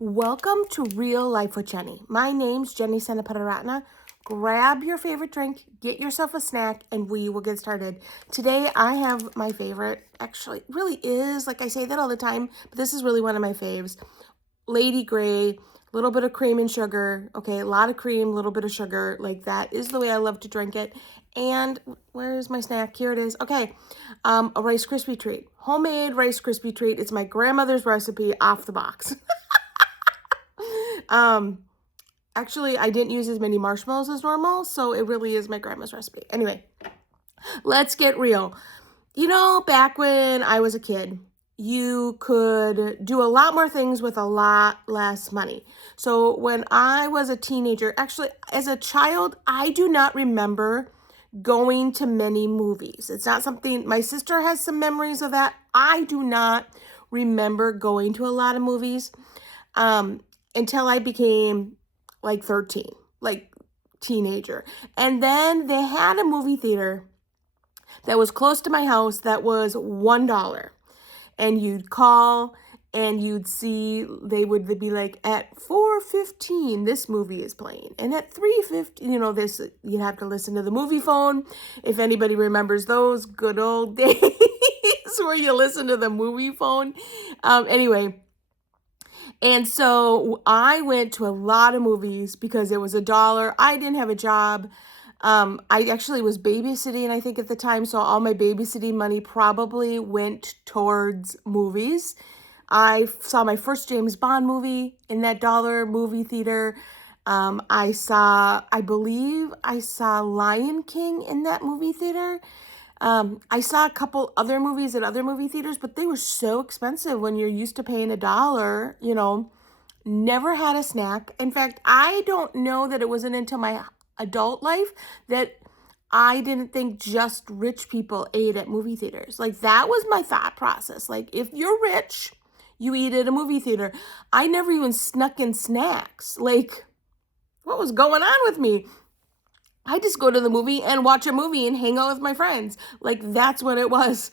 Welcome to Real Life with Jenny. My name's Jenny Senaparatna. Grab your favorite drink, get yourself a snack, and we will get started. Today I have my favorite, actually really is, like I say that all the time, but this is really one of my faves. Lady Grey, a little bit of cream and sugar. Okay, a lot of cream, a little bit of sugar. Like that is the way I love to drink it. And where's my snack? Here it is. Okay, a Rice Krispie treat. Homemade Rice Krispie treat. It's my grandmother's recipe off the box. Um, Actually, I didn't use as many marshmallows as normal, so it really is my grandma's recipe. Anyway, let's get real. You know, back when I was a kid, you could do a lot more things with a lot less money. So when I was a teenager, actually, as a child, I do not remember going to many movies. It's not something, my sister has some memories of that. I do not remember going to a lot of movies until I became like 13, like teenager. And then they had a movie theater that was close to my house that was $1. And you'd call and you'd see, they would be like, at 4:15 this movie is playing, and at 3:15, this, you'd have to listen to the movie phone. If anybody remembers those good old days where you listen to the movie phone. Anyway, and so I went to a lot of movies because it was $1. I didn't have a job. I actually was babysitting, I think, at the time. So all my babysitting money probably went towards movies. I saw my first James Bond movie in that dollar movie theater. I believe I saw Lion King in that movie theater. I saw a couple other movies at other movie theaters, but they were so expensive when you're used to paying $1, never had a snack. In fact, I don't know that it wasn't until my adult life that I didn't think just rich people ate at movie theaters. Like, that was my thought process. Like, if you're rich, you eat at a movie theater. I never even snuck in snacks. Like, what was going on with me? I just go to the movie and watch a movie and hang out with my friends. Like, that's what it was.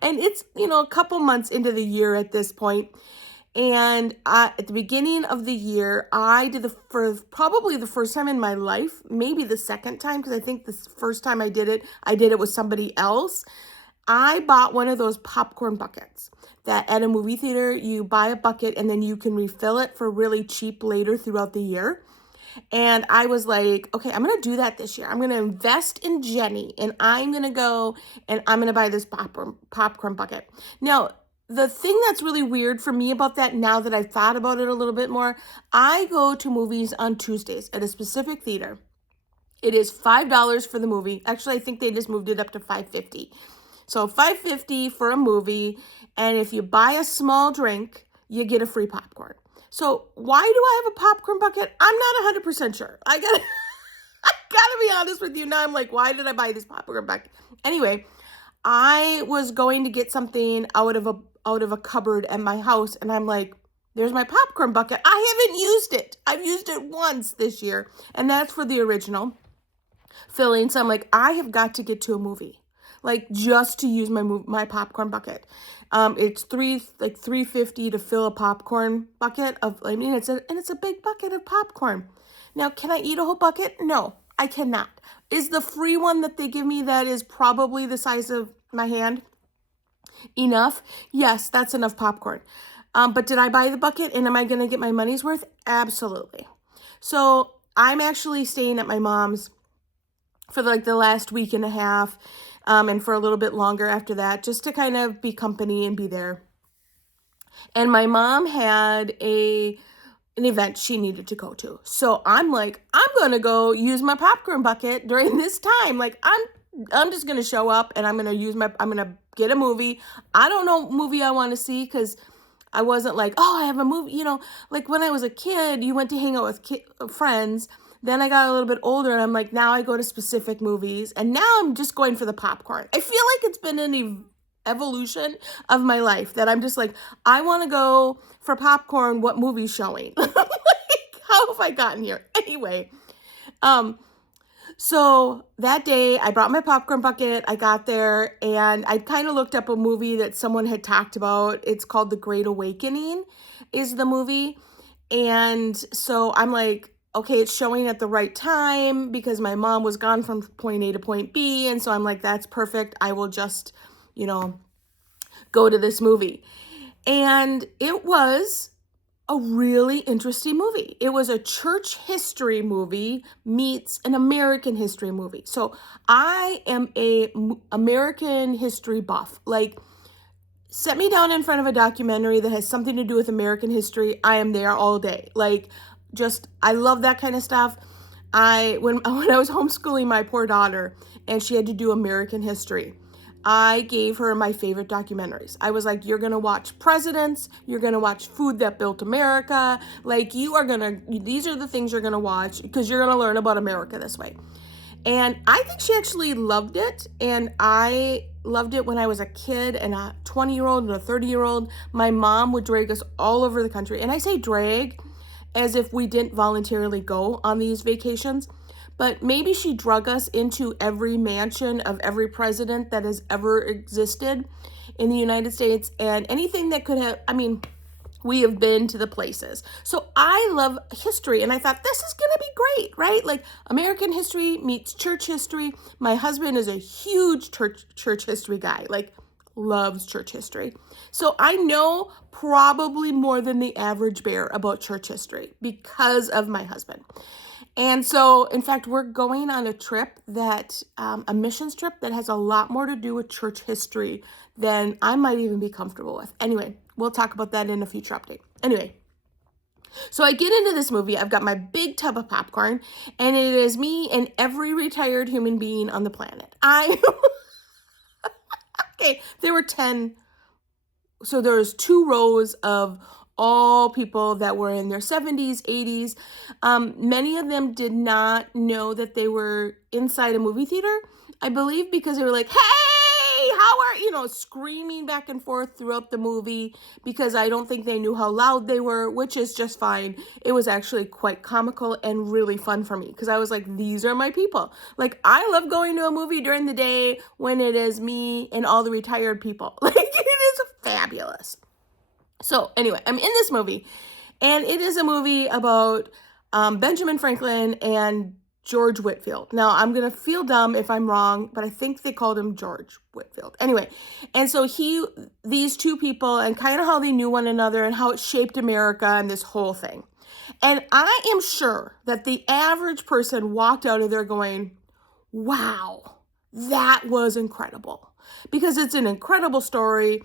And it's, a couple months into the year at this point. And at the beginning of the year, I did probably the first time in my life, maybe the second time, because I think the first time I did it with somebody else. I bought one of those popcorn buckets that at a movie theater, you buy a bucket and then you can refill it for really cheap later throughout the year. And I was like, okay, I'm going to do that this year. I'm going to invest in Jenny, and I'm going to go and I'm going to buy this popcorn bucket. Now, the thing that's really weird for me about that, now that I've thought about it a little bit more, I go to movies on Tuesdays at a specific theater. It is $5 for the movie. Actually, I think they just moved it up to $5.50. So $5.50 for a movie, and if you buy a small drink, you get a free popcorn. So why do I have a popcorn bucket? I'm not 100% sure. I gotta be honest with you. Now I'm like, why did I buy this popcorn bucket? Anyway, I was going to get something out of a cupboard at my house, and I'm like, there's my popcorn bucket. I haven't used it. I've used it once this year, and that's for the original filling. So I'm like, I have got to get to a movie, like, just to use my popcorn bucket. It's $3.50 to fill a popcorn bucket it's a big bucket of popcorn. Now, can I eat a whole bucket? No, I cannot. Is the free one that they give me that is probably the size of my hand enough? Yes, that's enough popcorn. But did I buy the bucket, and am I going to get my money's worth? Absolutely. So I'm actually staying at my mom's for like the last week and a half, and for a little bit longer after that, just to kind of be company and be there. And my mom had an event she needed to go to. So I'm like, I'm going to go use my popcorn bucket during this time. Like, I'm just going to show up, and I'm going to get a movie. I don't know what movie I want to see, because I wasn't like, oh, I have a movie, like when I was a kid, you went to hang out with friends. Then I got a little bit older, and I'm like, now I go to specific movies, and now I'm just going for the popcorn. I feel like it's been an evolution of my life that I'm just like, I want to go for popcorn. What movie's showing? Like, how have I gotten here? Anyway, So that day, I brought my popcorn bucket. I got there and I kind of looked up a movie that someone had talked about. It's called The Great Awakening, is the movie. And so I'm like, okay, it's showing at the right time because my mom was gone from point A to point B. And so I'm like, that's perfect. I will just, you know, go to this movie. And it was a really interesting movie. It was a church history movie meets an American history movie. So I am a American history buff. Like, set me down in front of a documentary that has something to do with American history, I am there all day. Like, just I love that kind of stuff. When I was homeschooling my poor daughter and she had to do American history, I gave her my favorite documentaries. I was like, you're going to watch presidents, you're going to watch Food That Built America. Like, these are the things you're going to watch because you're going to learn about America this way. And I think she actually loved it. And I loved it when I was a kid and a 20-year-old and a 30-year-old. My mom would drag us all over the country. And I say drag as if we didn't voluntarily go on these vacations. But maybe she drug us into every mansion of every president that has ever existed in the United States. And anything that could have, we have been to the places. So I love history. And I thought, this is going to be great, right? Like, American history meets church history. My husband is a huge church history guy, like, loves church history. So I know probably more than the average bear about church history because of my husband. And so, in fact, we're going on a trip a missions trip that has a lot more to do with church history than I might even be comfortable with. Anyway, we'll talk about that in a future update. Anyway, so I get into this movie. I've got my big tub of popcorn, and it is me and every retired human being on the planet. Okay, there were 10. So there's 2 rows of all people that were in their 70s, 80s. Many of them did not know that they were inside a movie theater, I believe, because they were like, hey, how are you, screaming back and forth throughout the movie because I don't think they knew how loud they were, which is just fine. It was actually quite comical and really fun for me because I was like, these are my people. Like, I love going to a movie during the day when it is me and all the retired people. Like, it is fabulous. So anyway, I'm in this movie, and it is a movie about Benjamin Franklin and George Whitefield. Now, I'm going to feel dumb if I'm wrong, but I think they called him George Whitefield. Anyway, and so these 2 people and kind of how they knew one another and how it shaped America and this whole thing. And I am sure that the average person walked out of there going, wow, that was incredible. Because it's an incredible story.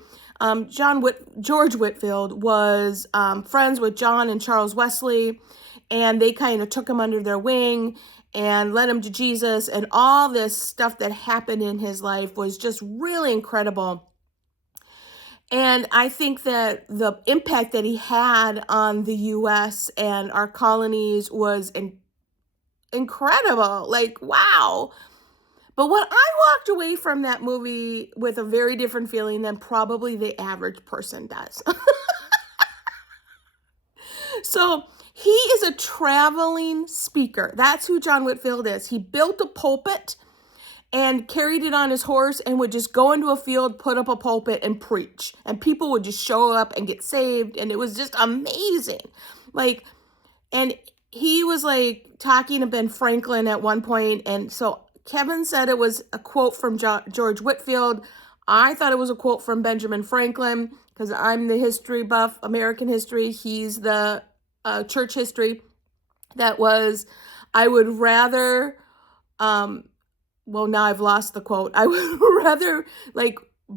George Whitefield was friends with John and Charles Wesley, and they kind of took him under their wing and led him to Jesus, and all this stuff that happened in his life was just really incredible. And I think that the impact that he had on the U.S. and our colonies was incredible. Like, wow. But what I walked away from that movie with a very different feeling than probably the average person does. So he is a traveling speaker. That's who John Whitefield is. He built a pulpit and carried it on his horse and would just go into a field, put up a pulpit and preach. And people would just show up and get saved. And it was just amazing. Like, and he was like talking to Ben Franklin at one point. And so Kevin said it was a quote from George Whitefield. I thought it was a quote from Benjamin Franklin because I'm the history buff, American history. He's the church history. I would rather, now I've lost the quote. I would rather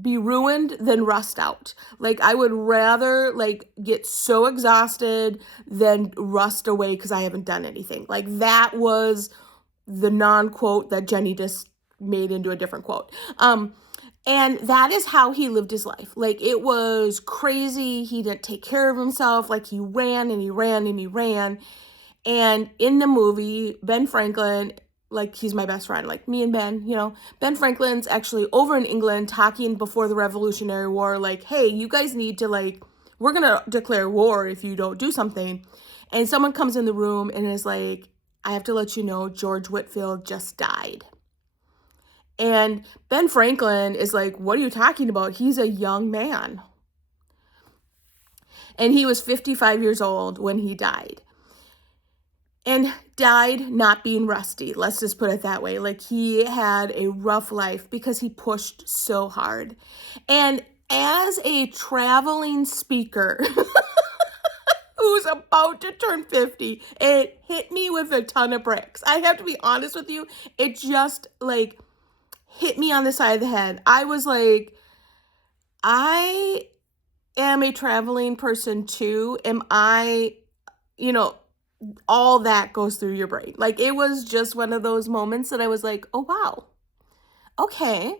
be ruined than rust out. Like, I would rather get so exhausted than rust away because I haven't done anything. Like, that was the non-quote that Jenny just made into a different quote. And that is how he lived his life. Like, it was crazy. He didn't take care of himself. Like, he ran and he ran and he ran. And in the movie, Ben Franklin, he's my best friend, like me and Ben, Ben Franklin's actually over in England talking before the Revolutionary War, like, hey, you guys need to, we're going to declare war if you don't do something. And someone comes in the room and is like, I have to let you know George Whitfield just died. And Ben Franklin is like, what are you talking about? He's a young man. And he was 55 years old when he died. And died not being rusty. Let's just put it that way. Like, he had a rough life because he pushed so hard. And as a traveling speaker who's about to turn 50, it hit me with a ton of bricks. I have to be honest with you. It just like hit me on the side of the head. I was like, I am a traveling person too. Am I, all that goes through your brain. Like, it was just one of those moments that I was like, oh, wow. Okay.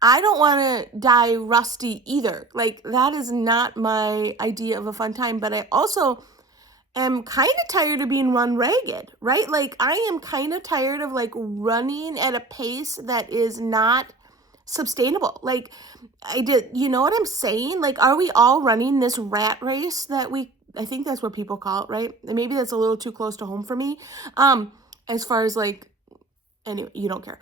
I don't want to die rusty either. Like, that is not my idea of a fun time. But I also am kind of tired of being run ragged, right? Like, I am kind of tired of like running at a pace that is not sustainable. Like, you know what I'm saying? Like, are we all running this rat race that I think that's what people call it, right? And maybe that's a little too close to home for me. As far as like, anyway, you don't care.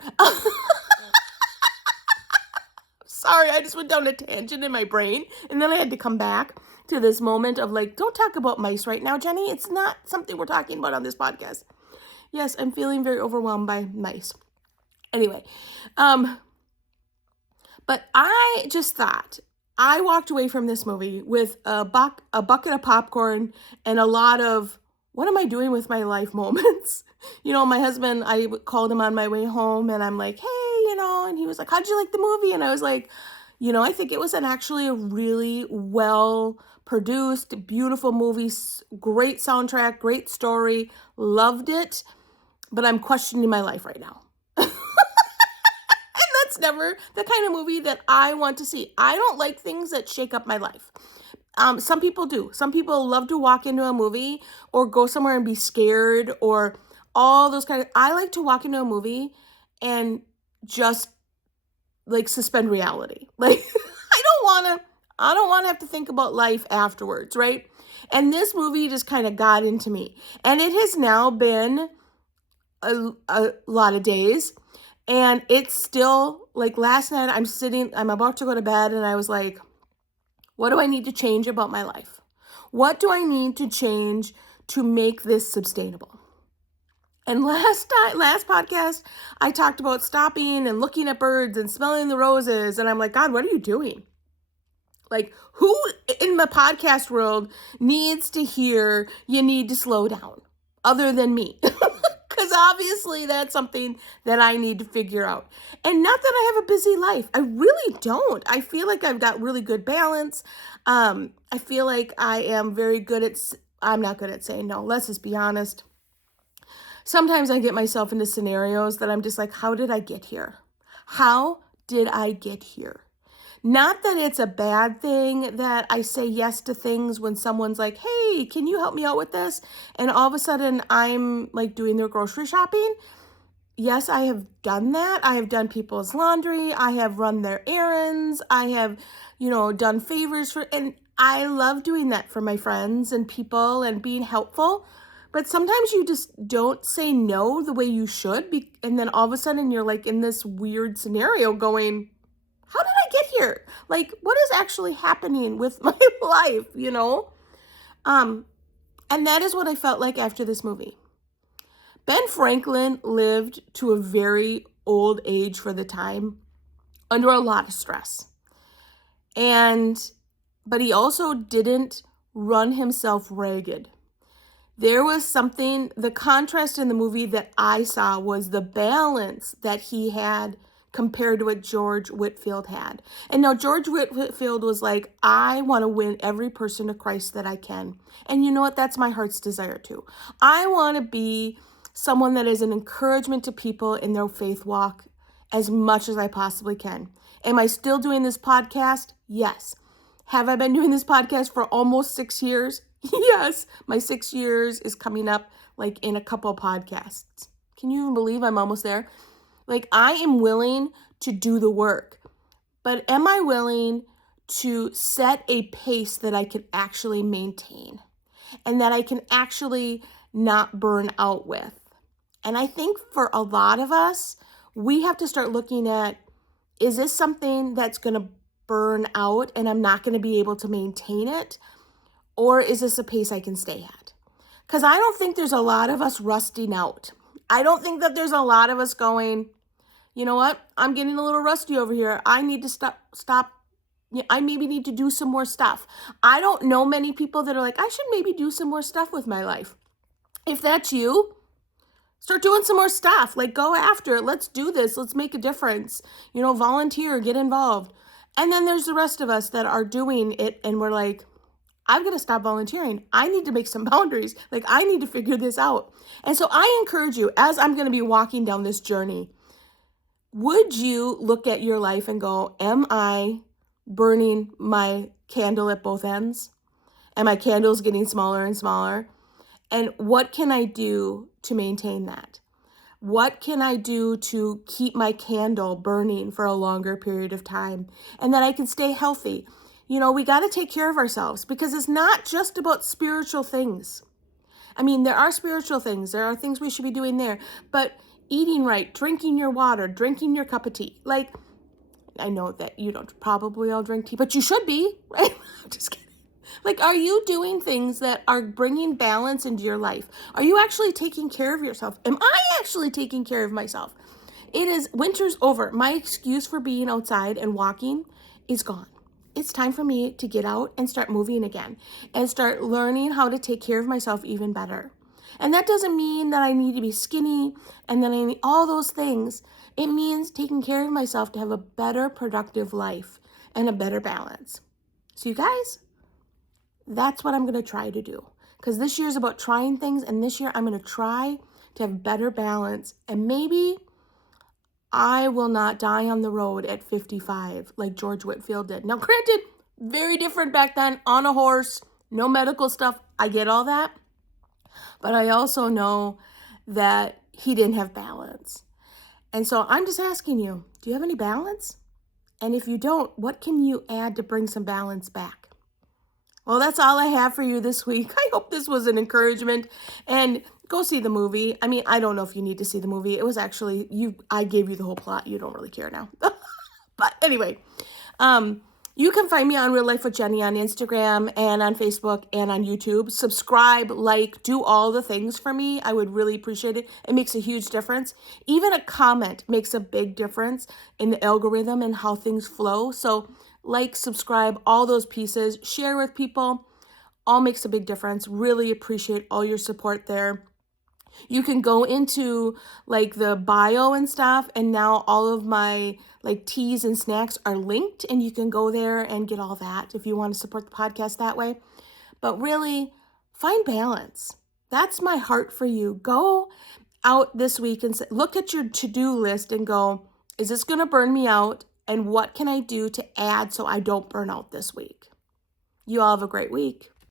Sorry, I just went down a tangent in my brain, and then I had to come back to this moment of like, don't talk about mice right now, Jenny. It's not something we're talking about on this podcast. Yes, I'm feeling very overwhelmed by mice. Anyway, but I just thought, I walked away from this movie with a bucket of popcorn and a lot of, what am I doing with my life moments? My husband, I called him on my way home and I'm like, hey, and he was like, how'd you like the movie? And I was like, I think it was actually a really well produced, beautiful movie, great soundtrack, great story, loved it, but I'm questioning my life right now. That's never the kind of movie that I want to see. I don't like things that shake up my life. Some people do. Some people love to walk into a movie or go somewhere and be scared or all those kind of. I like to walk into a movie and just like suspend reality. Like, I don't want to have to think about life afterwards, right? And this movie just kind of got into me. And it has now been a lot of days. And it's still, like, last night I'm about to go to bed and I was like, what do I need to change about my life? What do I need to change to make this sustainable? And last podcast, I talked about stopping and looking at birds and smelling the roses. And I'm like, God, what are you doing? Like, who in the podcast world needs to hear you need to slow down other than me? Because obviously that's something that I need to figure out. And not that I have a busy life. I really don't. I feel like I've got really good balance. I feel like I am very good at, I'm not good at saying no. Let's just be honest. Sometimes I get myself into scenarios that I'm just like, how did I get here? How did I get here? Not that it's a bad thing that I say yes to things when someone's like, hey, can you help me out with this? And all of a sudden I'm like doing their grocery shopping. Yes, I have done that. I have done people's laundry. I have run their errands. I have, done favors and I love doing that for my friends and people and being helpful. But sometimes you just don't say no the way you should. And then all of a sudden you're like in this weird scenario going, how did I get here? Like, what is actually happening with my life, And that is what I felt like after this movie. Ben Franklin lived to a very old age for the time, under a lot of stress. But he also didn't run himself ragged. There was something, the contrast in the movie that I saw was the balance that he had compared to what George Whitfield had. And now George Whitfield was like, I want to win every person to Christ that I can. And you know what? That's my heart's desire too. I want to be someone that is an encouragement to people in their faith walk as much as I possibly can. Am I still doing this podcast? Yes. Have I been doing this podcast for almost 6 years? Yes. My 6 years is coming up like in a couple podcasts. Can you even believe I'm almost there? Like, I am willing to do the work, but am I willing to set a pace that I can actually maintain and that I can actually not burn out with? And I think for a lot of us, we have to start looking at, is this something that's going to burn out and I'm not going to be able to maintain it? Or is this a pace I can stay at? Because I don't think there's a lot of us rusting out. I don't think that there's a lot of us going, you know what? I'm getting a little rusty over here. I need to stop. I maybe need to do some more stuff. I don't know many people that are like, I should maybe do some more stuff with my life. If that's you, start doing some more stuff. Like, go after it. Let's do this. Let's make a difference. Volunteer, get involved. And then there's the rest of us that are doing it and we're like, I've got to stop volunteering. I need to make some boundaries. Like, I need to figure this out. And so I encourage you, as I'm going to be walking down this journey, would you look at your life and go, am I burning my candle at both ends? And my candle's getting smaller and smaller? And what can I do to maintain that? What can I do to keep my candle burning for a longer period of time and that I can stay healthy? We got to take care of ourselves because it's not just about spiritual things. I mean, there are spiritual things. There are things we should be doing there. But eating right, drinking your water, drinking your cup of tea. Like, I know that you don't probably all drink tea, but you should be, right? Just kidding. Like, are you doing things that are bringing balance into your life? Are you actually taking care of yourself? Am I actually taking care of myself? Winter's over. My excuse for being outside and walking is gone. It's time for me to get out and start moving again and start learning how to take care of myself even better. And that doesn't mean that I need to be skinny and then I need all those things. It means taking care of myself to have a better productive life and a better balance. So you guys, that's what I'm going to try to do. Because this year is about trying things, and this year I'm going to try to have better balance. And maybe I will not die on the road at 55 like George Whitfield did. Now, granted, very different back then, on a horse, no medical stuff. I get all that. But I also know that he didn't have balance. And so I'm just asking you, do you have any balance? And if you don't, what can you add to bring some balance back? Well, that's all I have for you this week. I hope this was an encouragement. And go see the movie. I mean, I don't know if you need to see the movie. It was actually, I gave you the whole plot. You don't really care now. But anyway, you can find me on Real Life with Jenny on Instagram and on Facebook and on YouTube. Subscribe, like, do all the things for me. I would really appreciate it. It makes a huge difference. Even a comment makes a big difference in the algorithm and how things flow. So like, subscribe, all those pieces, share with people, all makes a big difference. Really appreciate all your support there. You can go into like the bio and stuff, and now all of my like teas and snacks are linked, and you can go there and get all that if you want to support the podcast that way. But really, find balance. That's my heart for you. Go out this week and look at your to-do list and go, is this going to burn me out? And what can I do to add so I don't burn out this week? You all have a great week.